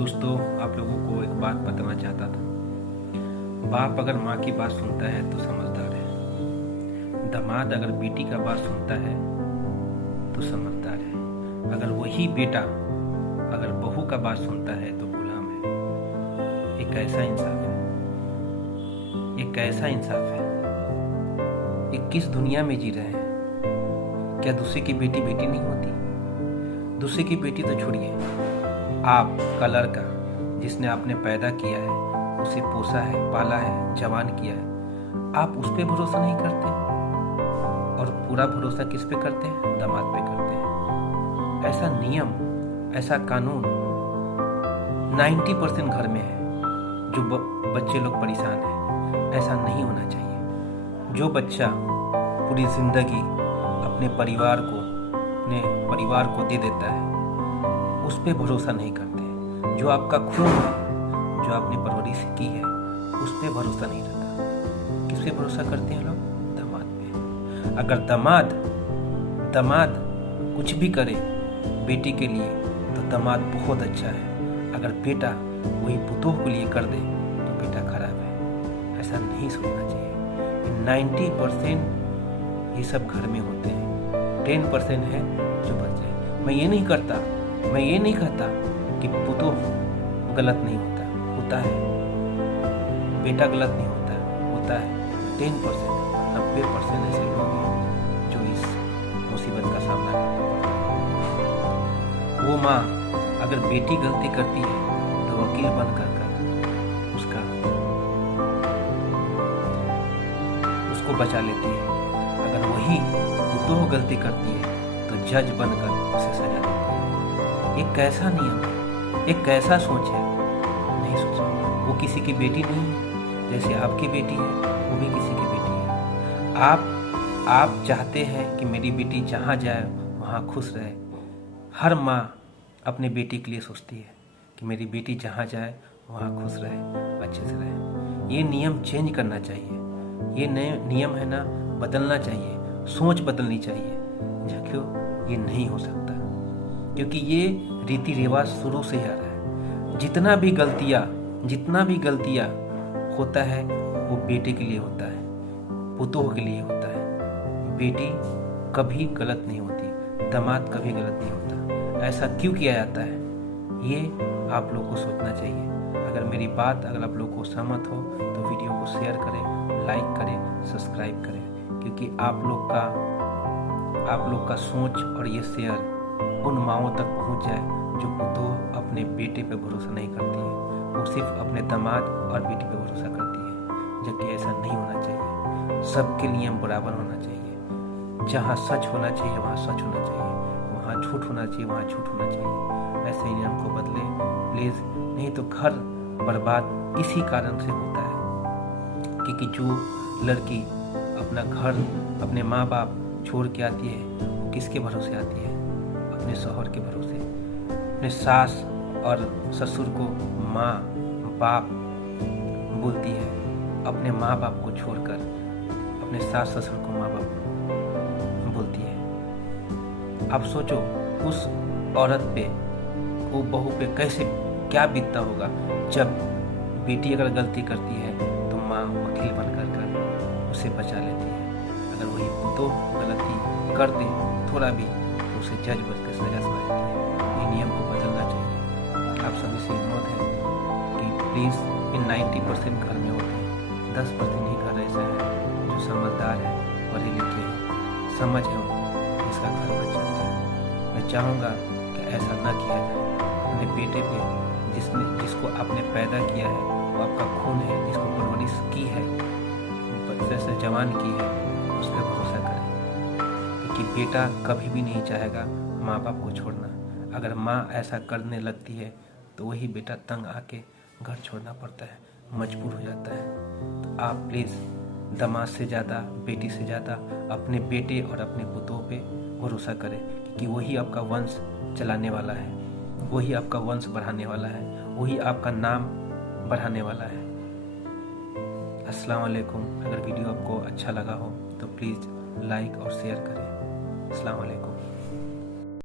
दोस्तों, आप लोगों को एक बात बताना चाहता था। बाप अगर माँ की बात सुनता है तो समझदार है। दामाद अगर बेटी का बात सुनता है तो समझदार है। अगर वही बेटा अगर बहू का बात सुनता है तो गुलाम है। ये कैसा इंसाफ है? ये कैसा इंसाफ है? ये किस दुनिया में जी रहे हैं? क्या दूसरे की बेटी बेटी नहीं होती? दूसरे की बेटी तो छोड़िए, आप का लड़का जिसने आपने पैदा किया है, उसे पोसा है, पाला है, जवान किया है, आप उस पर भरोसा नहीं करते और पूरा भरोसा किस पे करते हैं? दामाद पे करते हैं। ऐसा नियम, ऐसा कानून 90% घर में है जो बच्चे लोग परेशान हैं। ऐसा नहीं होना चाहिए। जो बच्चा पूरी जिंदगी अपने परिवार को दे देता है, उस पे भरोसा नहीं करते। जो आपका खून है, जो आपने परवरिश की है, उस पे भरोसा नहीं रहता। किस पे भरोसा करते हैं लोग? दामाद पे। अगर दामाद कुछ भी करे बेटी के लिए तो दामाद बहुत अच्छा है। अगर बेटा वही पुतोह के लिए कर दे तो बेटा खराब है। ऐसा नहीं सोचना चाहिए। 90% ये सब घर में होते हैं, 10% है जो बच जाए। मैं ये नहीं कहता कि पुतोह गलत नहीं होता है, बेटा गलत नहीं होता है। 10% 90% ऐसे लोग हैं जो इस मुसीबत का सामना करना पड़ता है। वो माँ अगर बेटी गलती करती है तो वकील बनकर उसको बचा लेती है। अगर वही पुतोह गलती करती है तो जज बनकर उसे सजा देती है। ये कैसा नियम है? एक कैसा सोच है? नहीं सोचा। वो किसी की बेटी नहीं है, जैसे आपकी बेटी है वो भी किसी की बेटी है। आप चाहते हैं कि मेरी बेटी जहाँ जाए वहाँ खुश रहे। हर माँ अपने बेटी के लिए सोचती है कि मेरी बेटी जहाँ जाए वहाँ खुश रहे, अच्छे से रहे। ये नियम चेंज करना चाहिए। ये नए नियम है ना, बदलना चाहिए। सोच बदलनी चाहिए। क्यों? ये नहीं हो सकता, क्योंकि ये रीति रिवाज शुरू से ही आ रहा है। जितना भी गलतियाँ होता है वो बेटे के लिए होता है, पुतोह के लिए होता है। बेटी कभी गलत नहीं होती, दामाद कभी गलत नहीं होता। ऐसा क्यों किया जाता है? ये आप लोग को सोचना चाहिए। अगर आप लोग को सहमत हो तो वीडियो को शेयर करें, लाइक करें, सब्सक्राइब करें, क्योंकि आप लोग का सोच और ये शेयर उन माँओं तक पहुंच जाए जो पुतोह अपने बेटे पे भरोसा नहीं करती है। वो सिर्फ अपने दामाद और बेटी पे भरोसा करती है, जबकि ऐसा नहीं होना चाहिए। सबके नियम बराबर होना चाहिए। जहाँ सच होना चाहिए वहाँ सच होना चाहिए, वहाँ झूठ होना चाहिए वहाँ झूठ होना चाहिए। ऐसे नियम को बदले प्लीज़, नहीं तो घर बर्बाद इसी कारण से होता है। क्योंकि जो लड़की अपना घर, अपने माँ बाप छोड़ के आती है, वो किसके भरोसे आती है? अपने शौहर के भरोसे। अपने सास और ससुर को माँ बाप बोलती है, अपने माँ बाप को छोड़कर अपने सास ससुर को माँ बाप बोलती है। अब सोचो उस औरत पे, वो बहू पे क्या बीतता होगा जब बेटी अगर गलती करती है तो माँ वकील बनकर उसे बचा लेती है। अगर वही पुतोह गलती कर दे थोड़ा भी तो उसे जज बन के सजा सुना देती है। ये नियम को बदलना चाहिए। आप सभी से अनुरोध है कि प्लीज़, इन 90% घर में होते हैं, 10% ही घर ऐसा है जो समझदार है, पढ़े लिखे हैं, समझ है उनको, इसका घर बच जाता है। मैं चाहूँगा कि ऐसा न किया जाए। अपने बेटे पे जिसको आपने पैदा किया है, वो आपका खून है, जिसको परवरिश की है, बच्चे से जवान की है, उस पर भरोसा करें। क्योंकि बेटा कभी भी नहीं चाहेगा माँ बाप को छोड़ना। अगर माँ ऐसा करने लगती है तो वही बेटा तंग आके घर छोड़ना पड़ता है, मजबूर हो जाता है। तो आप प्लीज़ दामाद से ज़्यादा, बेटी से ज़्यादा अपने बेटे और अपने पुतोह पे भरोसा करें, क्योंकि वही आपका वंश चलाने वाला है, वही आपका वंश बढ़ाने वाला है, वही आपका नाम बढ़ाने वाला है। अस्सलाम वालेकुम। अगर वीडियो आपको अच्छा लगा हो तो प्लीज़ लाइक और शेयर करें। अस्सलाम वालेकुम।